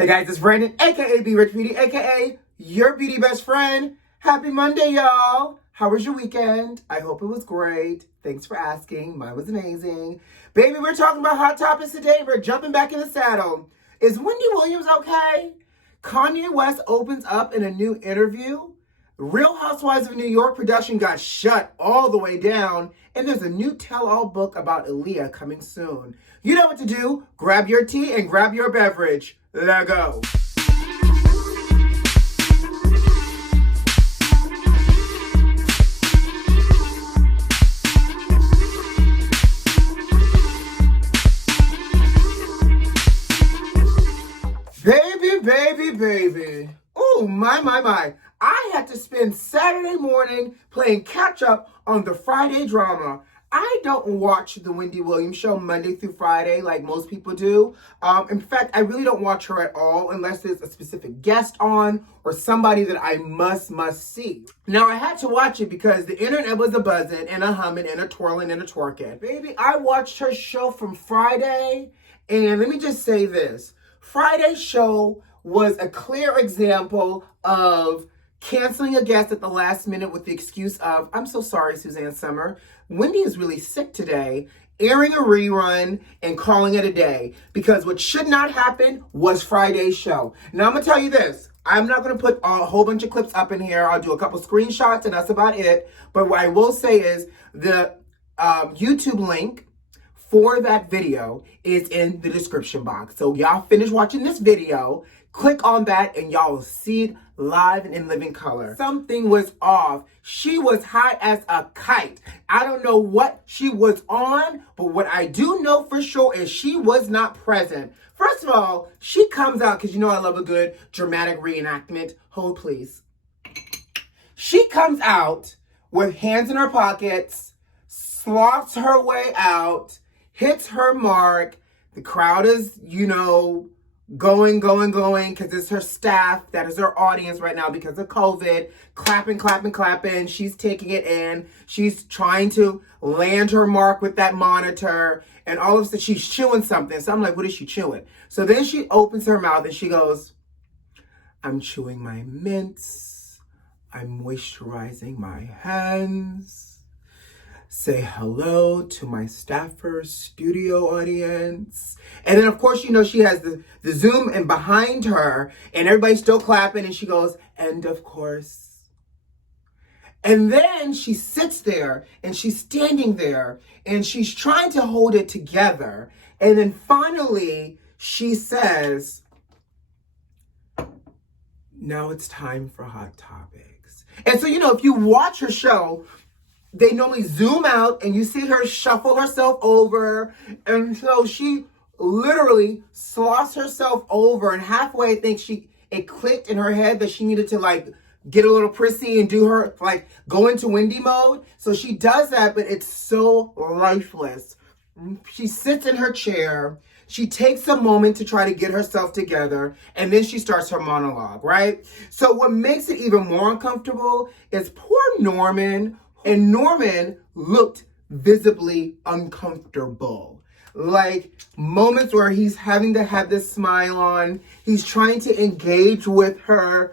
Hey guys, it's Brandon, aka B.Rich Beauty, aka your beauty best friend. Happy Monday, y'all. How was your weekend? I hope it was great. Thanks for asking. Mine was amazing. Baby, we're talking about hot topics today. We're jumping back in the saddle. Is Wendy Williams okay? Kanye West opens up in a new interview. Real Housewives of New York production got shut all the way down. And there's a new tell-all book about AALIYAH coming soon. You know what to do. Grab your tea and grab your beverage. Let's go. Baby. Oh, my. I had to spend Saturday morning playing catch up on the Friday drama. I don't watch the Wendy Williams show Monday through Friday like most people do. In fact, I really don't watch her at all unless there's a specific guest on or somebody that I must see. Now, I had to watch it because the internet was a buzzing and a humming and a twirling and a twerking. Baby, I watched her show from Friday, and let me just say this. Friday's show was a clear example of canceling a guest at the last minute with the excuse of, I'm so sorry, Suzanne Summer, Wendy is really sick today, airing a rerun and calling it a day, because what should not happen was Friday's show. Now, I'm going to tell you this. I'm not going to put a whole bunch of clips up in here. I'll do a couple screenshots, and that's about it. But what I will say is the YouTube link for that video is in the description box. So y'all finish watching this video, click on that, and y'all will see it live and in living color. Something was off. She was high as a kite. I don't know what she was on, but what I do know for sure is she was not present. First of all, she comes out, because you know I love a good dramatic reenactment. Hold, please. She comes out with hands in her pockets, sloths her way out, hits her mark. The crowd is, going, because it's her staff, that is her audience right now because of COVID. Clapping. She's taking it in. She's trying to land her mark with that monitor. And all of a sudden, she's chewing something. So I'm like, what is she chewing? So then she opens her mouth and she goes, I'm chewing my mints. I'm moisturizing my hands. Say hello to my staffers, studio audience. And then, of course, she has the Zoom and behind her, and everybody's still clapping, and she goes, and of course. And then she sits there, and she's standing there, and she's trying to hold it together. And then finally, she says, now it's time for Hot Topics. And so, if you watch her show, they normally zoom out and you see her shuffle herself over. And so she literally sloths herself over, and halfway I think it clicked in her head that she needed to get a little prissy and do her, go into Wendy mode. So she does that, but it's so lifeless. She sits in her chair. She takes a moment to try to get herself together, and then she starts her monologue, right? So what makes it even more uncomfortable is poor Norman. And Norman looked visibly uncomfortable. Moments where he's having to have this smile on. He's trying to engage with her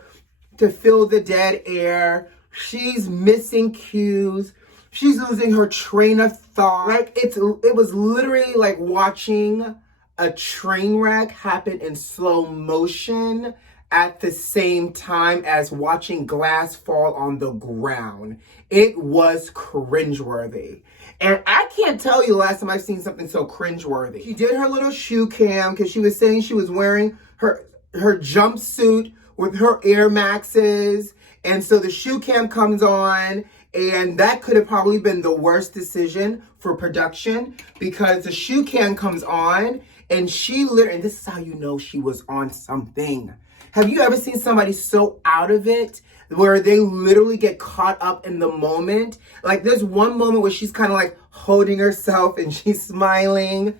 to fill the dead air. She's missing cues. She's losing her train of thought. It was literally like watching a train wreck happen in slow motion at the same time as watching glass fall on the ground. It was cringeworthy. And I can't tell you the last time I've seen something so cringeworthy. She did her little shoe cam because she was saying she was wearing her jumpsuit with her Air Maxes. And so the shoe cam comes on, and that could have probably been the worst decision for production, because the shoe cam comes on and and this is how you know she was on something. Have you ever seen somebody so out of it where they literally get caught up in the moment? There's one moment where she's kind of holding herself and she's smiling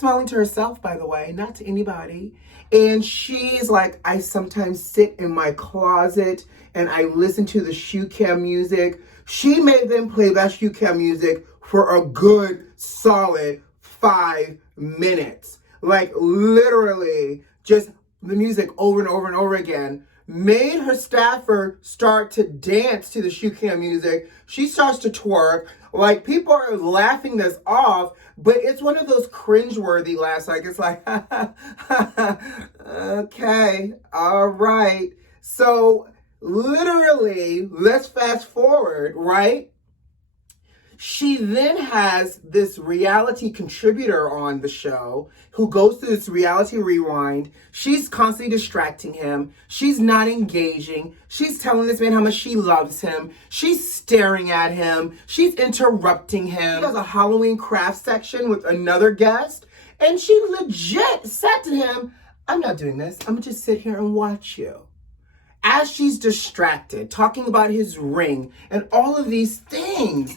to herself, by the way, not to anybody. And she's like, I sometimes sit in my closet and I listen to the shoe cam music. She made them play that shoe cam music for a good solid 5 minutes. Literally just the music over and over and over again, made her staffer start to dance to the shoe cam music. She starts to twerk. Like, people are laughing this off, but it's one of those cringeworthy laughs. Like, it's like, okay, all right. So, literally, let's fast forward, right? She then has this reality contributor on the show who goes through this reality rewind. She's constantly distracting him. She's not engaging. She's telling this man how much she loves him. She's staring at him. She's interrupting him. She has a Halloween craft section with another guest. And she legit said to him, I'm not doing this. I'm going to just sit here and watch you. As she's distracted, talking about his ring and all of these things.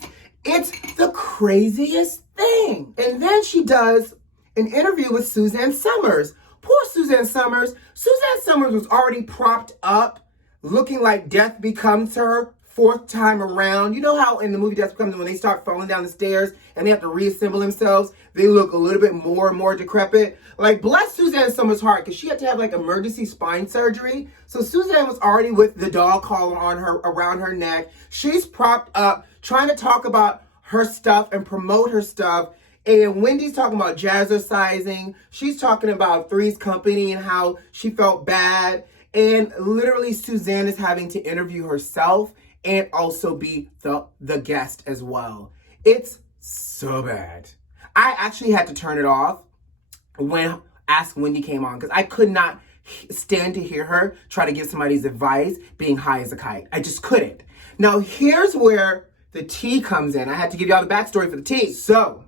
It's the craziest thing. And then she does an interview with Suzanne Summers. Poor Suzanne Summers. Suzanne Summers was already propped up, looking like death becomes her fourth time around. You know how in the movie Death Becomes Her, when they start falling down the stairs and they have to reassemble themselves, they look a little bit more and more decrepit. Like, bless Suzanne Summers' heart, because she had to have like emergency spine surgery. So Suzanne was already with the dog collar on her, around her neck. She's propped up, trying to talk about her stuff and promote her stuff. And Wendy's talking about jazzercising. She's talking about Three's Company and how she felt bad. And literally Suzanne is having to interview herself and also be the guest as well. It's so bad. I actually had to turn it off when Ask Wendy came on, because I could not stand to hear her try to give somebody's advice being high as a kite. I just couldn't. Now, here's where the tea comes in. I had to give y'all the backstory for the tea. So,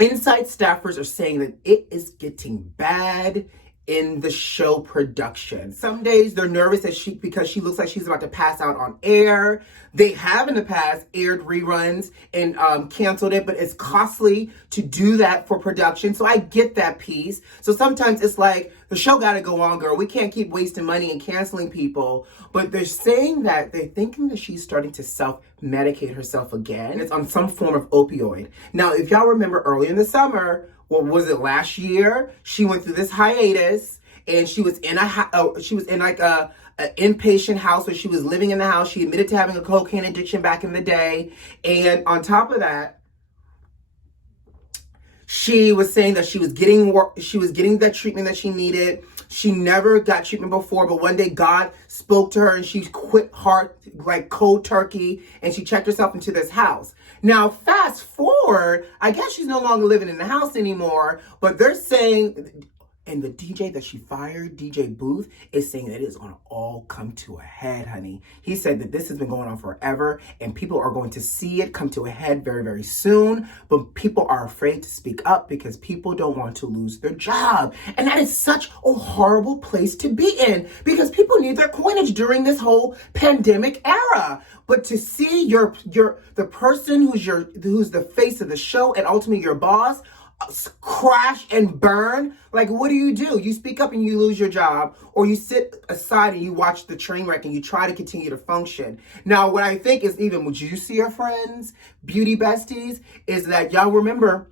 inside staffers are saying that it is getting bad in the show production. Some days they're nervous because she looks like she's about to pass out on air. They have in the past aired reruns and canceled it, but it's costly to do that for production. So I get that piece. So sometimes it's like, the show got to go on, girl. We can't keep wasting money and canceling people. But they're saying that they're thinking that she's starting to self-medicate herself again. It's on some form of opioid. Now, if y'all remember early in the summer, what was it, last year? She went through this hiatus, and she was in like an inpatient house where she was living in the house. She admitted to having a cocaine addiction back in the day, and on top of that, she was saying that she was getting that treatment that she needed. She never got treatment before, but one day God spoke to her and she quit hard, like cold turkey, and she checked herself into this house. Now, fast forward, I guess she's no longer living in the house anymore, but they're saying, and the DJ that she fired, DJ Booth, is saying that it is going to all come to a head, honey. He said that this has been going on forever, and people are going to see it come to a head very, very soon. But people are afraid to speak up because people don't want to lose their job. And that is such a horrible place to be in, because people need their coinage during this whole pandemic era. But to see the person who's the face of the show and ultimately your boss crash and burn, like, what do? You speak up and you lose your job, or you sit aside and you watch the train wreck and you try to continue to function. Now, what I think is even juicier, friends, beauty besties, is that y'all remember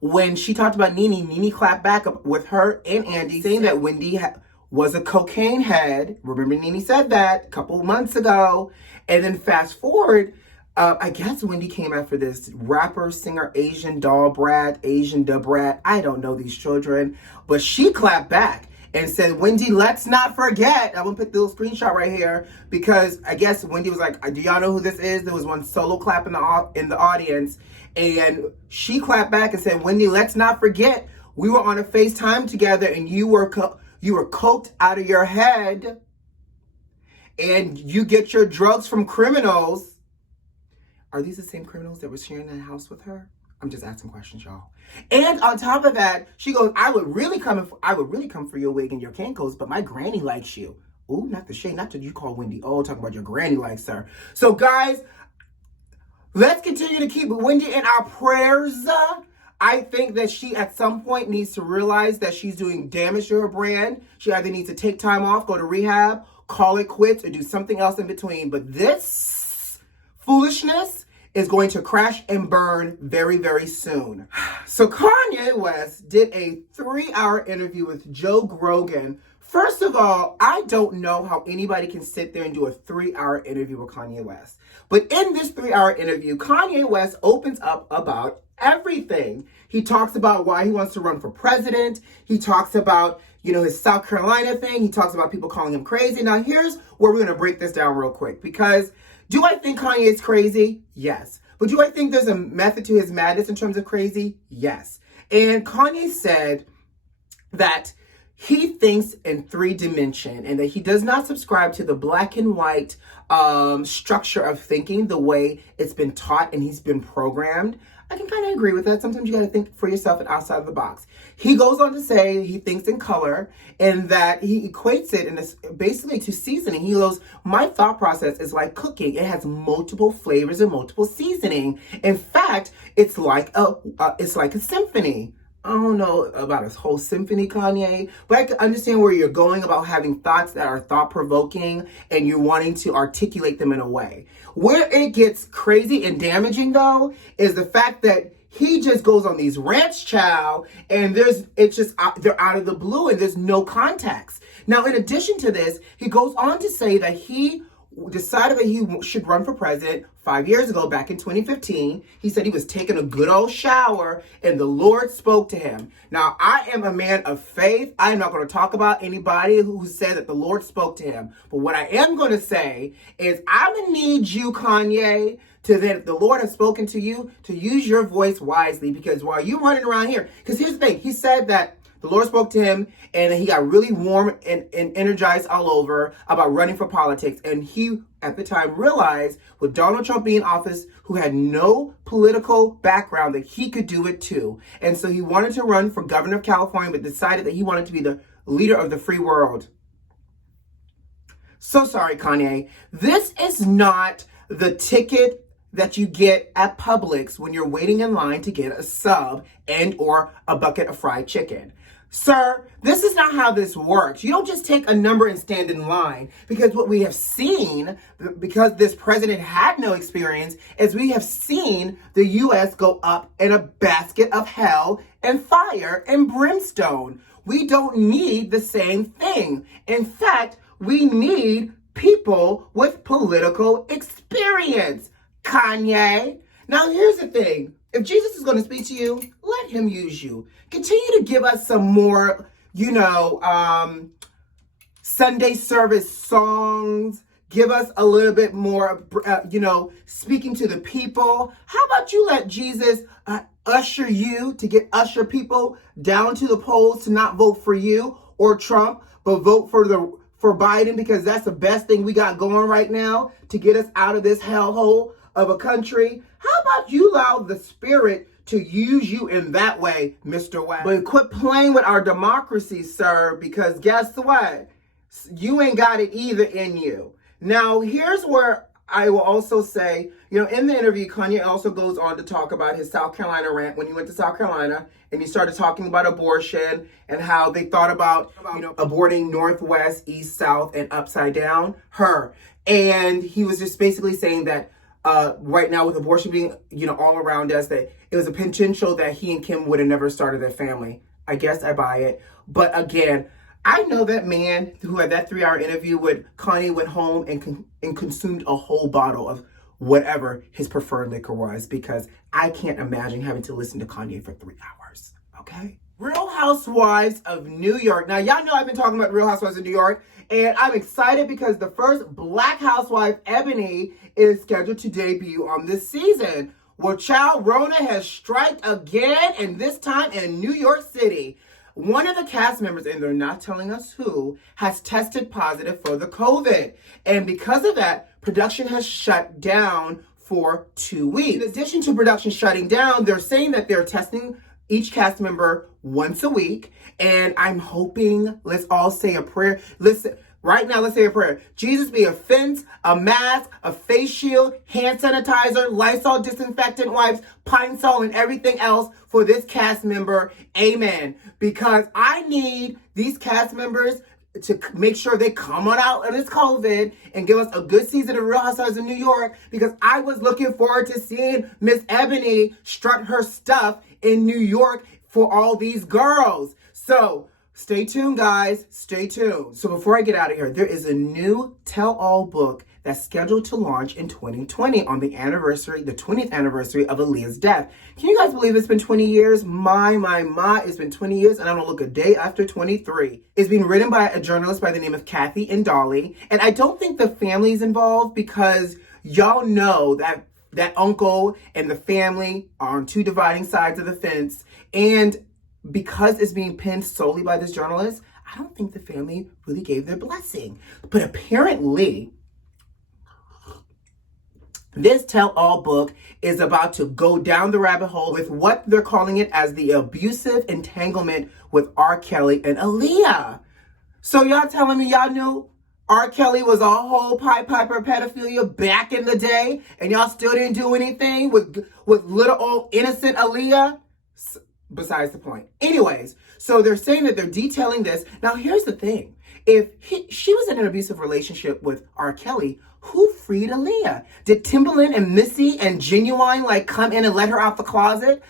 when she talked about Nene clapped back up with her and Andy, saying that Wendy was a cocaine head. Remember, Nene said that a couple months ago. And then fast forward, I guess Wendy came after this rapper, singer, Asian doll brat, Asian dub brat. I don't know these children, but she clapped back and said, Wendy, let's not forget. I'm gonna put the little screenshot right here, because I guess Wendy was like, do y'all know who this is? There was one solo clap in the audience, and she clapped back and said, Wendy, let's not forget, we were on a FaceTime together and you were coked out of your head, and you get your drugs from criminals. Are these the same criminals that were sharing that house with her? I'm just asking questions, y'all. And on top of that, she goes, I would really come for your wig and your Cankos, but my granny likes you. Ooh, not the shade, not that you call Wendy. Oh, talking about your granny likes her. So guys, let's continue to keep Wendy in our prayers. I think that she at some point needs to realize that she's doing damage to her brand. She either needs to take time off, go to rehab, call it quits, or do something else in between. But this foolishness is going to crash and burn very, very soon. So Kanye West did a 3-hour interview with Joe Rogan. First of all, I don't know how anybody can sit there and do a 3-hour interview with Kanye West. But in this 3-hour interview, Kanye West opens up about everything. He talks about why he wants to run for president. He talks about, his South Carolina thing. He talks about people calling him crazy. Now, here's where we're going to break this down real quick, because do I think Kanye is crazy? Yes. But do I think there's a method to his madness in terms of crazy? Yes. And Kanye said that he thinks in 3-dimension and that he does not subscribe to the black and white structure of thinking the way it's been taught and he's been programmed. I can kind of agree with that. Sometimes you got to think for yourself and outside of the box. He goes on to say he thinks in color and that he equates it in this basically to seasoning. He goes, my thought process is like cooking. It has multiple flavors and multiple seasoning. In fact, it's like a symphony. I don't know about his whole symphony, Kanye, but I can understand where you're going about having thoughts that are thought-provoking and you're wanting to articulate them in a way. Where it gets crazy and damaging, though, is the fact that he just goes on these rants, child, and they're out of the blue and there's no context. Now, in addition to this, he goes on to say that he decided that he should run for president 5 years ago, back in 2015. He said he was taking a good old shower and the Lord spoke to him. Now, I am a man of faith. I am not going to talk about anybody who said that the Lord spoke to him. But what I am going to say is I'm going to need you, Kanye, to that if the Lord has spoken to you, to use your voice wisely, because while you're running around here, because here's the thing, he said that the Lord spoke to him and he got really warm and energized all over about running for politics. And he, at the time, realized with Donald Trump being in office, who had no political background, that he could do it too. And so he wanted to run for governor of California, but decided that he wanted to be the leader of the free world. So sorry, Kanye. This is not the ticket that you get at Publix when you're waiting in line to get a sub and or a bucket of fried chicken. Sir, this is not how this works. You don't just take a number and stand in line, because what we have seen, because this president had no experience, is we have seen the U.S. go up in a basket of hell and fire and brimstone. We don't need the same thing. In fact, we need people with political experience. Kanye. Now, here's the thing. If Jesus is going to speak to you, let him use you. Continue to give us some more, Sunday service songs. Give us a little bit more, speaking to the people. How about you let Jesus usher you to usher people down to the polls to not vote for you or Trump, but vote for Biden, because that's the best thing we got going right now to get us out of this hellhole of a country. How about you allow the Spirit to use you in that way, Mr. West? But quit playing with our democracy, sir, because guess what? You ain't got it either in you. Now, here's where I will also say, in the interview, Kanye also goes on to talk about his South Carolina rant when he went to South Carolina and he started talking about abortion and how they thought about aborting northwest, east, south, and upside down her. And he was just basically saying that right now with abortion being, all around us, that it was a potential that he and Kim would have never started their family. I guess I buy it. But again, I know that man who had that 3-hour interview with Kanye went home and consumed a whole bottle of whatever his preferred liquor was, because I can't imagine having to listen to Kanye for 3 hours. Okay? Real Housewives of New York. Now, y'all know I've been talking about Real Housewives of New York, and I'm excited because the first Black housewife, Ebony, is scheduled to debut on this season. Well, child, RHONY has striked again, and this time in New York City. One of the cast members, and they're not telling us who, has tested positive for the COVID. And because of that, production has shut down for 2 weeks. In addition to production shutting down, they're saying that they're testing each cast member once a week. And I'm hoping, let's all say a prayer. Listen, right now, let's say a prayer. Jesus, be a fence, a mask, a face shield, hand sanitizer, Lysol disinfectant wipes, Pine Sol, and everything else for this cast member. Amen. Because I need these cast members to make sure they come on out of this COVID and give us a good season of Real Housewives of New York, because I was looking forward to seeing Miss Ebony strut her stuff in New York for all these girls. So stay tuned, guys. Stay tuned. So before I get out of here, there is a new tell-all book that's scheduled to launch in 2020 on the anniversary, the 20th anniversary of Aaliyah's death. Can you guys believe it's been 20 years? My, it's been 20 years and I don't look a day after 23. It's being written by a journalist by the name of Kathy and Dolly. And I don't think the family's involved, because y'all know that uncle and the family are on two dividing sides of the fence. And because it's being penned solely by this journalist, I don't think the family really gave their blessing. But apparently, this tell-all book is about to go down the rabbit hole with what they're calling it as the abusive entanglement with R. Kelly and Aaliyah. So y'all telling me y'all knew R. Kelly was a whole Pied Piper pedophilia back in the day, and y'all still didn't do anything with little old innocent Aaliyah? Besides the point. Anyways, so they're saying that they're detailing this. Now, here's the thing. If she was in an abusive relationship with R. Kelly, who freed Aaliyah? Did Timbaland and Missy and Genuine come in and let her out the closet?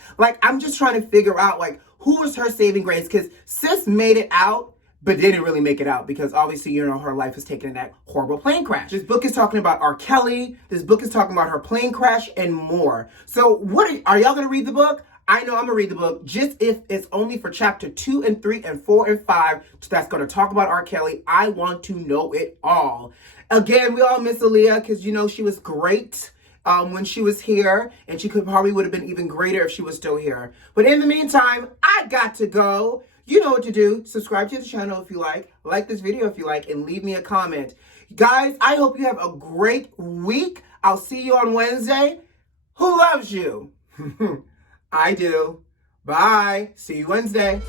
I'm just trying to figure out who was her saving grace, because sis made it out, but didn't really make it out, because obviously, her life is taken in that horrible plane crash. This book is talking about R. Kelly. This book is talking about her plane crash and more. So are y'all going to read the book? I know I'm going to read the book, just if it's only for chapter 2 and 3 and 4 and 5 that's going to talk about R. Kelly. I want to know it all. Again, we all miss Aaliyah, because, she was great when she was here, and she probably would have been even greater if she was still here. But in the meantime, I got to go. You know what to do. Subscribe to the channel if you like this video if you like, and leave me a comment. Guys, I hope you have a great week. I'll see you on Wednesday. Who loves you? I do. Bye. See you Wednesday.